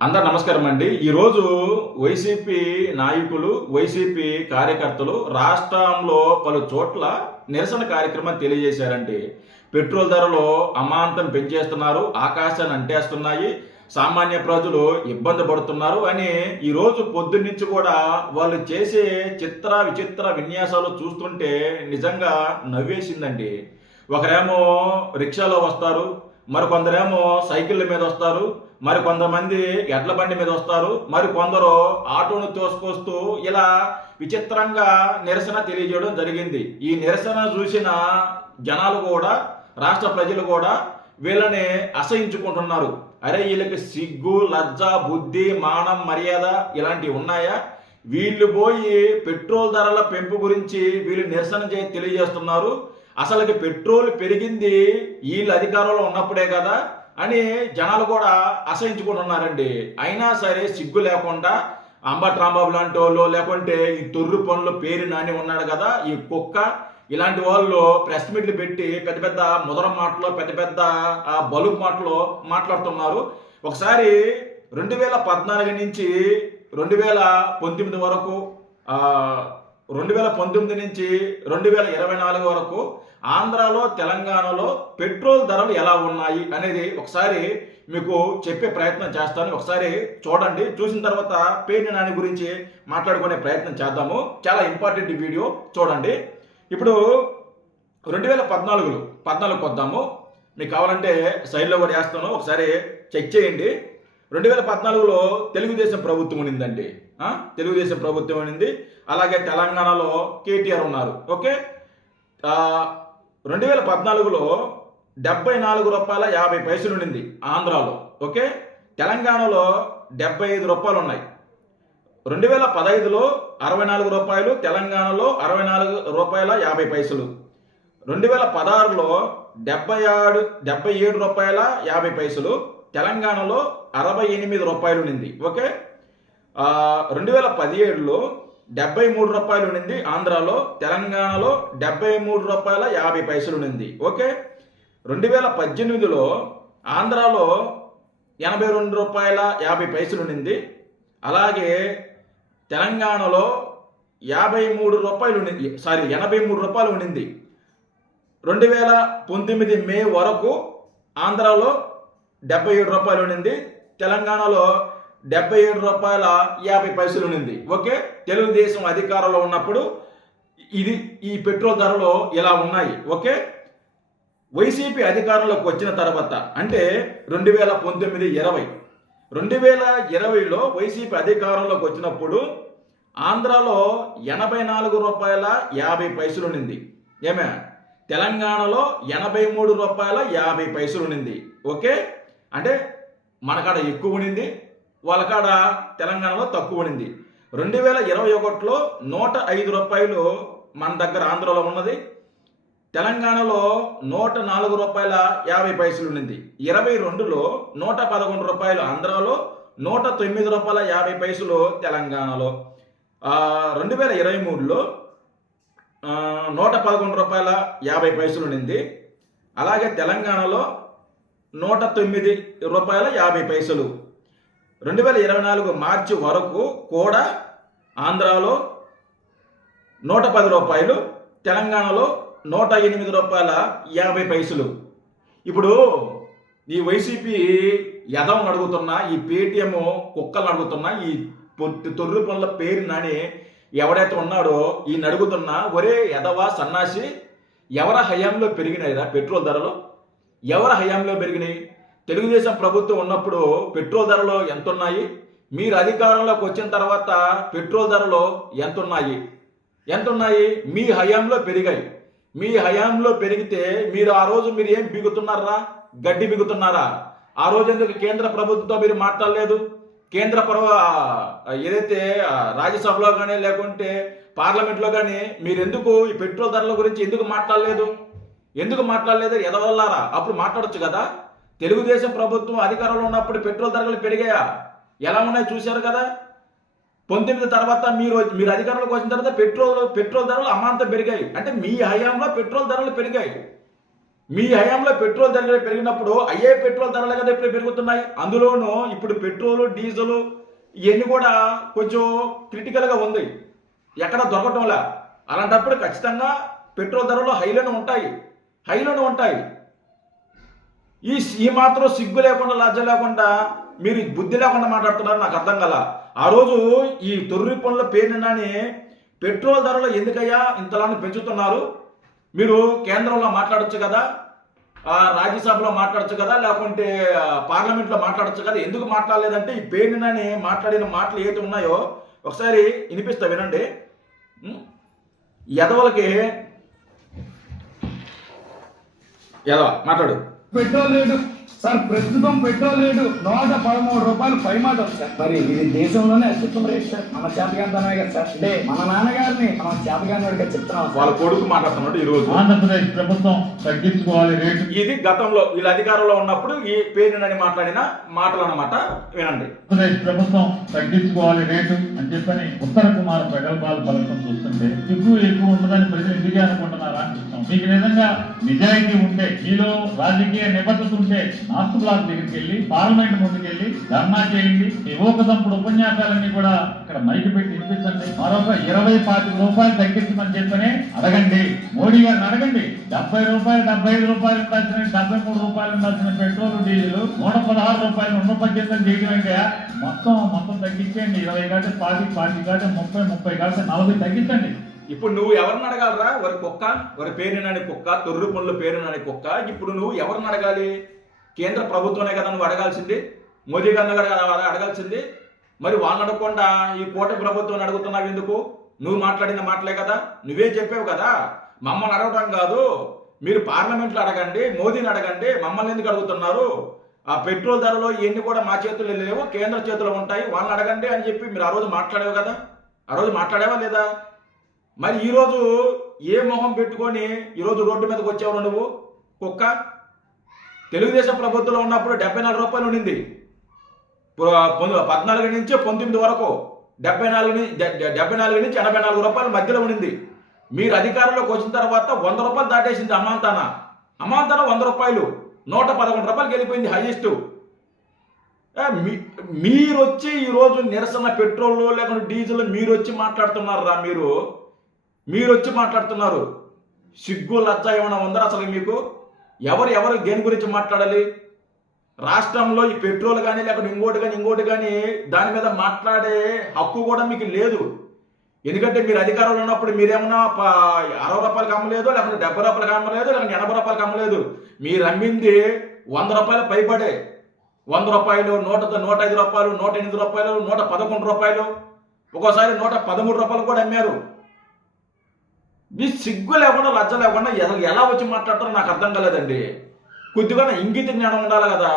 అందరు నమస్కారం అండి. ఈరోజు వైసీపీ నాయకులు, వైసీపీ కార్యకర్తలు రాష్ట్రంలో పలు చోట్ల నిరసన కార్యక్రమం తెలియజేశారండి. పెట్రోల్ ధరలు అమాంతం పెంచేస్తున్నారు, ఆకాశాన్ని అంటేస్తున్నాయి, సామాన్య ప్రజలు ఇబ్బంది పడుతున్నారు అని ఈరోజు పొద్దున్నుంచి కూడా వాళ్ళు చేసే చిత్ర విచిత్ర విన్యాసాలు చూస్తుంటే నిజంగా నవ్వేసిందండి. ఒకరేమో రిక్షాలో వస్తారు, మరికొందరేమో సైకిళ్ళ మీద వస్తారు, మరి కొంతమంది ఎడ్ల బండి మీద వస్తారు, మరి కొందరు ఆటోను తోసుకొస్తూ ఇలా విచిత్రంగా నిరసన తెలియజేయడం జరిగింది. ఈ నిరసన చూసిన జనాలు కూడా, రాష్ట్ర ప్రజలు కూడా వీళ్ళని అసహించుకుంటున్నారు. అరే వీళ్ళకి సిగ్గు, లజ్జ, బుద్ధి, మానం, మర్యాద ఇలాంటివి ఉన్నాయా? వీళ్ళు పోయి పెట్రోల్ ధరల పెంపు గురించి వీళ్ళు నిరసన తెలియజేస్తున్నారు. అసలుకి పెట్రోల్ పెరిగింది వీళ్ళు అధికారంలో ఉన్నప్పుడే కదా అని జనాలు కూడా అసహించుకుంటున్నారండి. అయినా సరే సిగ్గు లేకుండా అంబటి రాంబాబు లాంటి వాళ్ళు, లేకుంటే ఈ తొర్రు పనులు పేరు నాని ఉన్నాడు కదా ఈ కుక్క, ఇలాంటి వాళ్ళు ప్రెస్ మీట్లు పెట్టి పెద్ద పెద్ద ముదర మాటలు, పెద్ద పెద్ద బలుపు మాటలు మాట్లాడుతున్నారు. ఒకసారి 2014 నుంచి 2019 వరకు 2019 నుంచి 2024 వరకు ఆంధ్రాలో, తెలంగాణలో పెట్రోల్ ధరలు ఎలా ఉన్నాయి అనేది ఒకసారి మీకు చెప్పే ప్రయత్నం చేస్తాను. ఒకసారి చూడండి. చూసిన తర్వాత పేర్ని నాని గురించి మాట్లాడుకునే ప్రయత్నం చేద్దాము. చాలా ఇంపార్టెంట్ వీడియో, చూడండి. ఇప్పుడు 2014 వద్దాము. మీకు కావాలంటే సైడ్లో కూడా వేస్తాను, ఒకసారి చెక్ చేయండి. 2014లో తెలుగుదేశం ప్రభుత్వం ఉన్నిందండి. తెలుగుదేశం ప్రభుత్వం ఉన్నింది. అలాగే తెలంగాణలో కేటీఆర్ ఉన్నారు. ఓకే, 2014లో ₹74.50 ఉండింది ఆంధ్రాలో. ఓకే, తెలంగాణలో ₹75 ఉన్నాయి. 2015లో ₹64, తెలంగాణలో ₹64.50. 2016లో ₹77.50, తెలంగాణలో ₹68 ఉండింది. ఓకే, 2017లో ₹73 ఉండింది ఆంధ్రాలో, తెలంగాణలో ₹73.50 ఉండింది. ఓకే, 2018లో ఆంధ్రాలో ₹82.50 ఉండింది. అలాగే తెలంగాణలో ₹83 ఉండింది. 83 ఉండింది. 2019 మే వరకు ఆంధ్రాలో ₹77 ఉండింది, తెలంగాణలో ₹77.50 ఉండింది. ఓకే, తెలుగుదేశం అధికారంలో ఉన్నప్పుడు ఈ పెట్రోల్ ధరలు ఇలా ఉన్నాయి. ఓకే, వైసీపీ అధికారంలోకి వచ్చిన తర్వాత అంటే 2019-20లో వైసీపీ అధికారంలోకి వచ్చినప్పుడు ఆంధ్రాలో ₹84.50 ఉండింది. ఏమే, తెలంగాణలో ₹83.50 ఉండింది. ఓకే, అంటే మనకాడ ఎక్కువ ఉండింది, వాళ్ళకాడ తెలంగాణలో తక్కువ ఉండింది. 2021లో ₹105 మన దగ్గర ఆంధ్రాలో ఉన్నది, తెలంగాణలో ₹104.50 ఉండింది. 22లో ₹111 ఆంధ్రాలో, ₹109.50 తెలంగాణలో. 2023లో ₹111.50 ఉండింది. అలాగే తెలంగాణలో ₹109.50. 2024 మార్చి వరకు కూడా ఆంధ్రాలో ₹110, తెలంగాణలో ₹108.50. ఇప్పుడు ఈ వైసీపీ యదవని అడుగుతున్నా, ఈ పేటీఎం కుక్కలను అడుగుతున్నా, ఈ తొర్రు పనుల పేరు నాని ఎవడైతే ఉన్నాడో ఈయన అడుగుతున్నా, ఒరే యదవ సన్నాసి, ఎవరి హయాంలో పెరిగినాయిరా పెట్రోల్ ధరలు? ఎవరి హయాంలో పెరిగినాయి? తెలుగుదేశం ప్రభుత్వం ఉన్నప్పుడు పెట్రోల్ ధరలు ఎంత ఉన్నాయి? మీరు అధికారంలోకి వచ్చిన తర్వాత పెట్రోల్ ధరలు ఎంత ఉన్నాయి? మీ హయాంలో పెరిగాయి. మీ హయాంలో పెరిగితే మీరు ఆ రోజు మీరు ఏం బిగుతున్నారా? గడ్డి బిగుతున్నారా? ఆ రోజు ఎందుకు కేంద్ర ప్రభుత్వంతో మీరు మాట్లాడలేదు? కేంద్ర ఏదైతే రాజ్యసభలో కానీ లేకుంటే పార్లమెంట్లో కానీ మీరు ఎందుకు ఈ పెట్రోల్ ధరల గురించి ఎందుకు మాట్లాడలేదు? ఎదవల్లారా, అప్పుడు మాట్లాడొచ్చు కదా. తెలుగుదేశం ప్రభుత్వం అధికారంలో ఉన్నప్పుడు పెట్రోల్ ధరలు పెరిగాయా? ఎలా ఉన్నాయి చూశారు కదా. 19 తర్వాత మీరు అధికారంలోకి వచ్చిన తర్వాత పెట్రోల్ ధరలు అమాంతం పెరిగాయి. అంటే మీ హయాంలో పెట్రోల్ ధరలు పెరిగాయి. మీ హయాంలో పెట్రోల్ ధరలు పెరిగినప్పుడు అయ్యే పెట్రోల్ ధరలు కదా ఇప్పుడు పెరుగుతున్నాయి. అందులోనూ ఇప్పుడు పెట్రోలు డీజిల్ ఇవన్నీ కూడా కొంచెం క్రిటికల్గా ఉంది, ఎక్కడ దొరకటంలా. అలాంటప్పుడు ఖచ్చితంగా పెట్రోల్ ధరలు హైలోనే ఉంటాయి. ఈ మాత్రం సిగ్గు లేకుండా లజ్జ లేకుండా మీరు బుద్ధి లేకుండా మాట్లాడుతున్నారు, నాకు అర్థం కల. ఆ రోజు ఈ తొర్రి పనుల పేరునని పెట్రోల్ ధరలు ఎందుకయ్యా ఇంతలా పెంచుతున్నారు, మీరు కేంద్రంలో మాట్లాడొచ్చు కదా, రాజ్యసభలో మాట్లాడచ్చు కదా, లేకుంటే పార్లమెంట్లో మాట్లాడచ్చు కదా, ఎందుకు మాట్లాడలేదంటే ఈ పేరునని మాట్లాడిన మాటలు ఏటి ఉన్నాయో ఒకసారి వినిపిస్తా వినండి. ఎదవలకి ఎదవ మాట్లాడు. పెట్రోల్ రేటు సార్, ప్రస్తుతం పెట్రోల్ రేటు 113 రూపాయలు పైమాట సార్. మరి ఇది దేశంలోనే అత్యుత్తమ రేట్ సార్. మన చేతగానే కదా సార్, అంటే మన నాన్నగారిని మనం చేతగానే చెప్తున్నాం. వాళ్ళ కొడుకు మాట్లాడుతున్నాడు. ఈ రోజు ఆంధ్రప్రదేశ్ ప్రభుత్వం తగ్గించుకోవాలి రేటు. ఇది గతంలో వీళ్ళ అధికారంలో ఉన్నప్పుడు ఈ పేరునని మాట్లాడిన మాటలు అన్నమాట, వినండి. ఆంధ్రప్రదేశ్ ప్రభుత్వం తగ్గించుకోవాలి రేటు అని చెప్పని ఉత్తర కుమార ప్రగల్భాలు పలకం చూస్తుంటే ఎక్కువ ఉండదని ప్రజలు ఎందుకే అనుకుంటున్నారా అని చూస్తాం. మీకు నిజంగా నిజాయితీ ఉంటే, మీలో రాజకీయ నిబద్ధత ఉంటే నార్త్ బ్లాక్ దగ్గరికి వెళ్ళి పార్లమెంట్ ముందుకెళ్ళి ధర్నా చేయండి. యువకదంపుడు ఉపన్యాసాలన్నీ కూడా ఇక్కడ మైకి పెట్టి వినిపించండి. మరొక 20-25 రూపాయలు తగ్గించమని చెప్పని అడగండి. మోడీ గారిని అడగండి. 70 రూపాయలు 75 రూపాయలు ఉండాల్సిన 73 రూపాయలు ఉండాల్సిన పెట్రోల్ డీజిల్ 116 రూపాయలు 118 చేయడం అంటే మొత్తం తగ్గించండి. 20 కాదు 40 కాదు 30 కాదు 40 తగ్గించండి. ఇప్పుడు నువ్వు ఎవరిని అడగాలరా? వారి కుక్క, వారి పేరునని కుక్క, తొర్రు పనుల పేరునని కుక్క. ఇప్పుడు నువ్వు ఎవరిని అడగాలి? కేంద్ర ప్రభుత్వమే కదా నువ్వు అడగాల్సింది, మోదీ గారిని అడగాల్సింది. మరి వాళ్ళని అడగకుండా ఈ కూటమి ప్రభుత్వాన్ని అడుగుతున్నావు ఎందుకు? నువ్వు మాట్లాడిన మాటలే కదా, నువ్వే చెప్పావు కదా. మమ్మల్ని అడగటం కాదు, మీరు పార్లమెంట్లో అడగండి, మోదీని అడగండి, మమ్మల్ని ఎందుకు అడుగుతున్నారు? ఆ పెట్రోల్ ధరలో ఇవన్నీ కూడా మా చేతుల్లో లేవు, కేంద్ర చేతుల్లో ఉంటాయి, వాళ్ళని అడగండి అని చెప్పి మీరు ఆ రోజు మాట్లాడేవు కదా. ఆ రోజు మాట్లాడేవా లేదా? మరి ఈరోజు ఏ మొహం పెట్టుకొని ఈరోజు రోడ్డు మీదకి వచ్చావు నువ్వు కుక్క? తెలుగుదేశం ప్రభుత్వంలో ఉన్నప్పుడు 74 రూపాయలు ఉండింది. 14 నుంచి 19 వరకు 74 నుంచి 84 రూపాయల మధ్యలో ఉండింది. మీరు అధికారంలోకి వచ్చిన తర్వాత 100 రూపాయలు దాటేసింది అమాంతాన 100 రూపాయలు, 111 రూపాయలకి వెళ్ళిపోయింది హైయెస్ట్. మీరు వచ్చి ఈరోజు నిరసన పెట్రోల్ లేకుంటే డీజిల్ మీరు వచ్చి మాట్లాడుతున్నారా? మీరు వచ్చి మాట్లాడుతున్నారు. సిగ్గు లజ్జ ఏమైనా ఉందా అసలు మీకు? ఎవరు దేని గురించి మాట్లాడాలి? రాష్ట్రంలో ఈ పెట్రోల్ కానీ లేకపోతే ఇంకోటి కానీ దాని మీద మాట్లాడే హక్కు కూడా మీకు లేదు. ఎందుకంటే మీరు అధికారంలో ఉన్నప్పుడు మీరేమన్నా 60 రూపాయలకి అమ్మలేదు, లేకపోతే 70 రూపాయలకి అమ్మలేదు, లేకపోతే 80 రూపాయలకి అమ్మలేదు. మీరు అమ్మింది 100 రూపాయలు పైబడే. 100 రూపాయలు, 105 రూపాయలు, 108 రూపాయలు, 111 రూపాయలు, ఒక్కోసారి 113 రూపాయలు కూడా అమ్మారు. మీ సిగ్గు లేకుండా లజ్జ లేకుండా ఎలా వచ్చి మాట్లాడతారో నాకు అర్థం కాలేదండి. కొద్దిగా ఇంగిత జ్ఞానం ఉండాలి కదా.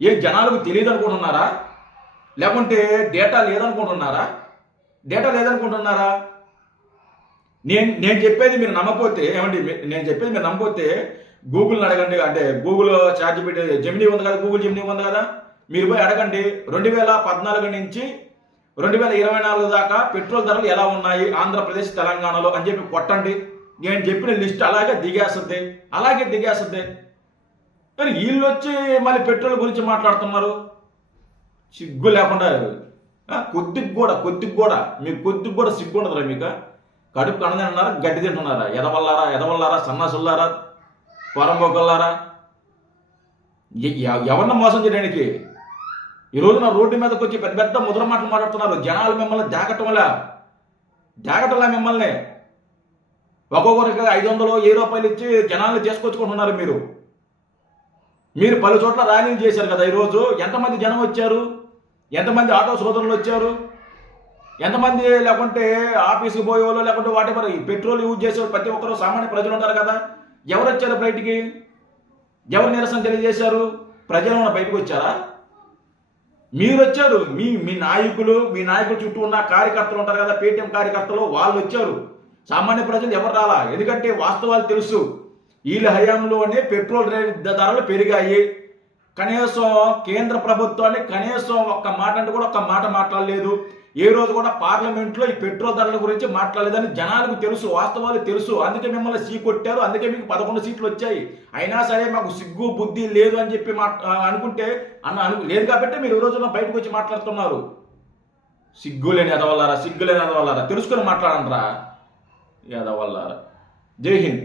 ఏ జనాలకు తెలియదు అనుకుంటున్నారా? లేకుంటే డేటా లేదనుకుంటున్నారా? నేను చెప్పేది మీరు నమ్మకపోతే ఏమండి, నేను చెప్పేది మీరు నమ్మకపోతే గూగుల్ని అడగండి. అంటే గూగుల్ చాట్‌జిపిటి జెమినీ ఉంది కదా, గూగుల్ జెమినీ ఉంది కదా, మీరు పోయి అడగండి. 2014 నుంచి 2024 దాకా పెట్రోల్ ధరలు ఎలా ఉన్నాయి ఆంధ్రప్రదేశ్ తెలంగాణలో అని చెప్పి కొట్టండి. నేను చెప్పిన లిస్ట్ అలాగే దిగేస్తుంది. మరి వీళ్ళు వచ్చి మళ్ళీ పెట్రోల్ గురించి మాట్లాడుతున్నారు. సిగ్గు లేకుండా కొద్దిగా కూడా మీకు కొద్దిగా కూడా సిగ్గు ఉండదురా? మీకు కడుపు కనదన్నారా, గడ్డి తింటున్నారా? ఎదవల్లారా, సన్నాసుల్లారా, పొరంబోకల్లారా, ఎవరిని మోసం చేయడానికి ఈరోజు నా రోడ్డు మీదకి వచ్చి పెద్ద ముద్ర మాటలు మాట్లాడుతున్నారు. జనాలు మిమ్మల్ని దాకటంలా మిమ్మల్ని ఒక్కొక్కరికి 500 1000 రూపాయలు ఇచ్చి జనాలను చేసుకొచ్చుకుంటున్నారు. మీరు పలు చోట్ల ర్యాలీలు చేశారు కదా. ఈరోజు ఎంతమంది జనం వచ్చారు? ఎంతమంది ఆటో సోదరులు వచ్చారు? ఎంతమంది? లేకుంటే ఆఫీస్కి పోయేవాళ్ళు, లేకుంటే వాటెవర్ పెట్రోల్ యూజ్ చేసేవాళ్ళు ప్రతి ఒక్కరు సామాన్య ప్రజలు ఉంటారు కదా. ఎవరు వచ్చారు బయటికి? ఎవరు నిరసన తెలియజేశారు? ప్రజలు బయటకు వచ్చారా? మీరు వచ్చారు. మీ నాయకులు చుట్టూ ఉన్న కార్యకర్తలు ఉంటారు కదా, పేటీఎం కార్యకర్తలు, వాళ్ళు వచ్చారు. సామాన్య ప్రజలు ఎవరు రాలా? ఎందుకంటే వాస్తవాలు తెలుసు. వీళ్ళ హయాంలోనే పెట్రోల్ ధరలు పెరిగాయి. కనీసం కేంద్ర ప్రభుత్వాన్ని ఒక్క మాట అంటే కూడా ఒక్క మాట మాట్లాడలేదు. ఏ రోజు కూడా పార్లమెంట్లో ఈ పెట్రోల్ ధరల గురించి మాట్లాడలేదని జనాలకు తెలుసు, వాస్తవాలు తెలుసు. అందుకే మిమ్మల్ని కొట్టారు, అందుకే మీకు 11 సీట్లు వచ్చాయి. అయినా సరే మాకు సిగ్గు బుద్ధి లేదు అని చెప్పి అనుకుంటే లేదు కాబట్టి మీరు ఈ రోజున బయటకు వచ్చి మాట్లాడుతున్నారు. సిగ్గులేని ఎదవల్లారా, సిగ్గులేని ఎదవల్లారా, తెలుసుకొని మాట్లాడండిరా ఎదవల్లారా. జై హింద్.